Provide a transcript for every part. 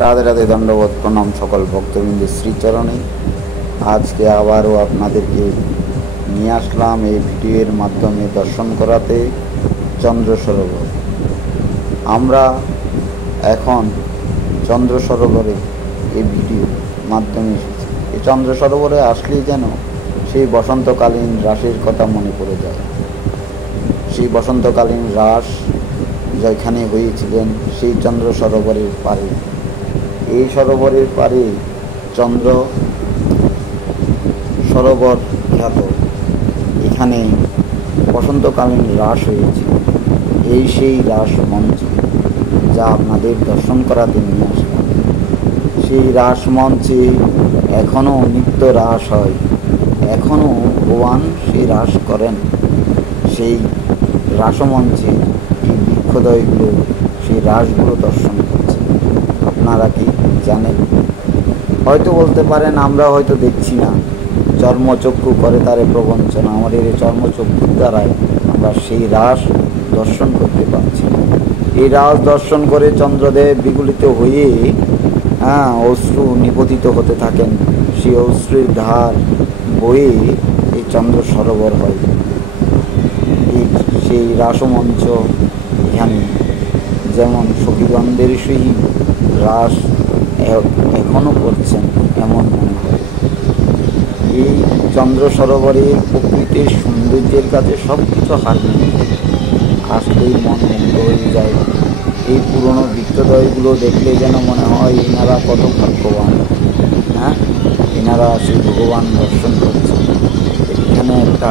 রাধে রাধে, দণ্ডবোধ প্রণাম সকল ভক্তবৃন্দের শ্রীচরণে। আজকে আবারও আপনাদেরকে নিয়ে আসলাম এই ভিডিওর মাধ্যমে দর্শন করাতে চন্দ্র সরোবর। আমরা এখন চন্দ্র সরোবরে এই ভিডিও মাধ্যমে এসেছি। এই চন্দ্র সরোবরে আসলেই যেন সেই বসন্তকালীন রাসের কথা মনে পড়ে যায়। সেই বসন্তকালীন রাস যেখানে হয়েছিলেন সেই চন্দ্র সরোবরের পাড়ে, এই সরোবরের পাড়ে চন্দ্র সরোবর খ্যাত। এখানে বসন্তকালীন রাস হয়েছে। এই সেই রাস মঞ্চ যা আপনাদের দর্শন করাতে নিয়ে আসলাম। সেই রাস মঞ্চে এখনও নিত্য রাস হয়, এখনও ভগবান সেই রাস করেন। সেই রাসমঞ্চে এই বৃক্ষদয়গুলো সেই রাসগুলো দর্শন করছে। আপনারা কি জানেন? হয়তো বলতে পারেন আমরা হয়তো দেখছি না, চর্মচক্ষু করে তারে প্রবঞ্চনা। আমাদের এই চর্মচক্ষুর দ্বারাই আমরা সেই রাস দর্শন করতে পারছি। এই রাস দর্শন করে চন্দ্রদেব বিগলিত হয়ে অশ্রু নিপতিত হতে থাকেন। সেই অশ্রুর ধার বয়ে এই চন্দ্র সরোবর হয়। সেই রাসমঞ্চ এখানে যেমন সখীগণদের সহিত রাস এখনও করছেন এমন মনে হয়। এই চন্দ্র সরোবরের প্রকৃতির সৌন্দর্যের কাছে সব কিছু হার মেনে যায়, আসলেই মন মুগ্ধ হয়ে যায়। এই পুরনো বৃক্ষদয়গুলো দেখলে যেন মনে হয় এনারা কত ভাগ্যবান। এনারা সেই ভগবান দর্শন করছেন। এখানে একটা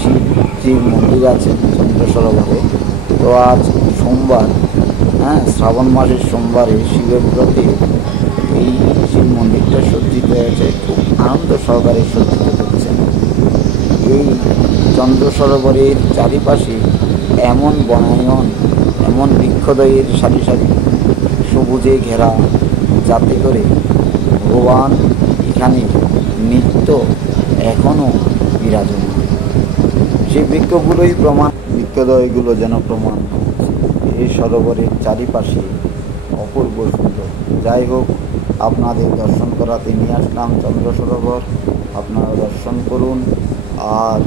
শিবজির মন্দির আছে চন্দ্র সরোবরে। তো আজ সোমবার, শ্রাবণ মাসের সোমবারে শিবের ব্রতে এই শিব মন্দিরটা সজ্জিত হয়েছে, খুব আনন্দ সহকারে সজ্জিত করছেন। এই চন্দ্র সরোবরের চারিপাশে এমন বনায়ন, এমন বৃক্ষদয়ের সারি সারি সবুজে ঘেরা, যাতে করে ভগবান এখানে নিত্য এখনও বিরাজমান। সেই বৃক্ষগুলোই প্রমাণ, বৃক্ষদয়গুলো যেন প্রমাণ এই সরোবরের চারিপাশে অপূর্ব সুন্দর। যাই হোক, আপনাদের দর্শন করাতে নিয়ে আসলাম চন্দ্র সরোবর। আপনারা দর্শন করুন আর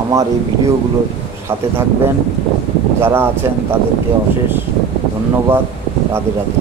আমার এই ভিডিওগুলোর সাথে থাকবেন। যারা আছেন তাদেরকে অশেষ ধন্যবাদ। রাধে রাধে।